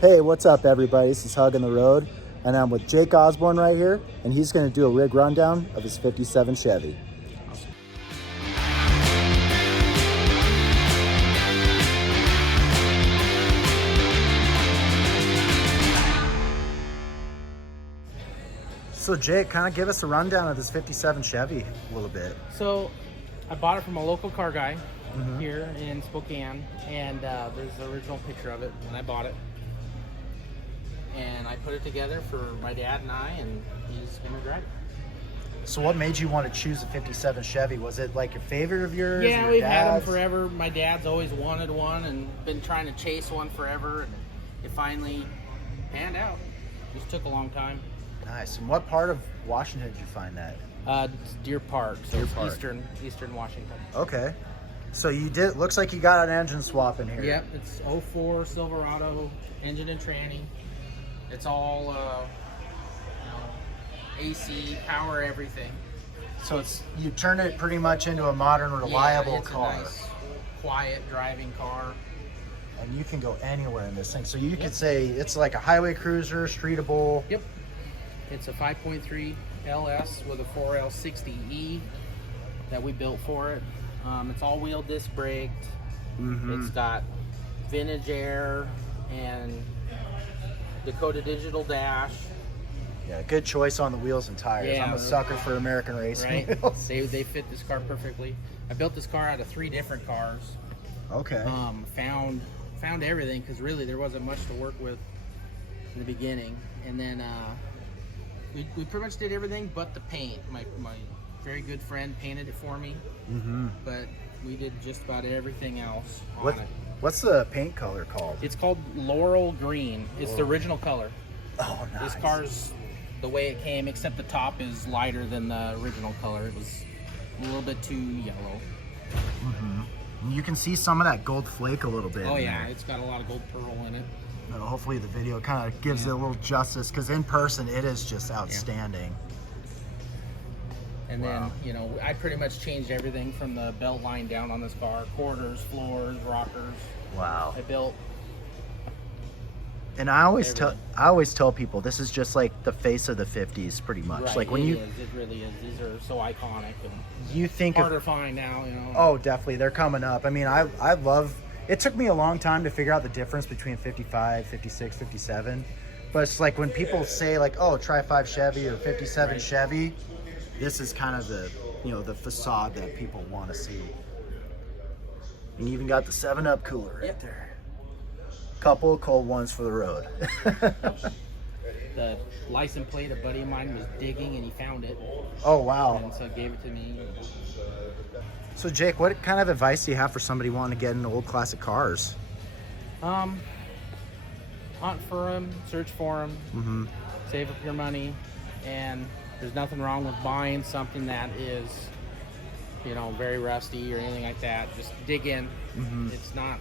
Hey, what's up, everybody? This is Huggin the Road, and I'm with Jake Osborn right here, and he's going to do a rig rundown of his 57 Chevy. So Jake, kind of give us a rundown of this 57 Chevy a little bit. So I bought it from a local car guy here in Spokane, and there's the original picture of it when I bought it. And I put it together for my dad and I, and he's gonna drive it. So what made you want to choose a 57 Chevy? Was it like your favorite of yours? Yeah, your we've had dad's? them forever. My dad's always wanted one and been trying to chase one forever, and it finally panned out. Just took a long time. Nice. And what part of Washington did you find that? It's Deer Park, so Deer it's Park. Eastern Washington. Okay. So you did, looks like you got an engine swap in here. Yep, it's 04 Silverado, engine and tranny. It's all AC, power, everything. So it's, you turn it pretty much into a modern, reliable it's car. a nice, quiet driving car. And you can go anywhere in this thing. So you could say it's like a highway cruiser, streetable. Yep. It's a 5.3 LS with a 4L60E that we built for it. It's all-wheel disc braked. It's got vintage air and Dakota digital dash. Yeah, good choice on the wheels and tires. Yeah, I'm a sucker for American racing wheels. They fit this car perfectly. I built this car out of 3 different cars. Okay. Found everything because really there wasn't much to work with in the beginning, and then we pretty much did everything but the paint. My very good friend painted it for me, but we did just about everything else on it. What's the paint color called? It's called Laurel Green. It's the original color. Oh, nice. This car's the way it came, except the top is lighter than the original color. It was a little bit too yellow. You can see some of that gold flake a little bit. Oh in yeah, there. it's got a lot of gold pearl in it. Hopefully the video kind of gives it a little justice, because in person it is just outstanding. And then, you know, I pretty much changed everything from the belt line down on this car. Quarters, floors, rockers. Wow. I built. And I always tell people this is just like the face of the 50s, pretty much. Right, like when it really is. These are so iconic and you think harder of, to find now, you know. Oh, definitely, they're coming up. I mean, I love. It took me a long time to figure out the difference between 55, 56, 57. But it's like when people say like, oh, try 5 Chevy or 57 Chevy, this is kind of the, you know, the facade that people want to see. And you even got the 7-Up cooler right there. Couple of cold ones for the road. The license plate, a buddy of mine was digging and he found it. Oh, wow. And so gave it to me. So Jake, what kind of advice do you have for somebody wanting to get into old classic cars? Hunt for them, search for them, save up your money, and there's nothing wrong with buying something that is, you know, very rusty or anything like that. Just dig in. It's not,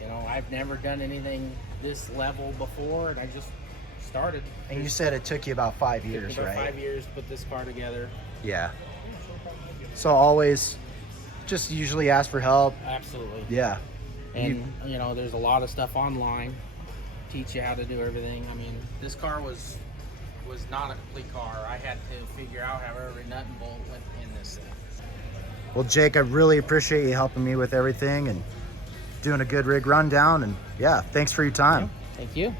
you know, I've never done anything this level before, and I just started. And you said it took you about 5 years, About right? 5 years to put this car together. Yeah. So always just usually ask for help. Absolutely. Yeah. And you know, there's a lot of stuff online teach you how to do everything. I mean, this car was not a complete car. I had to figure out how every nut and bolt went in this thing. Well, Jake, I really appreciate you helping me with everything and doing a good rig rundown. And yeah, thanks for your time. Thank you.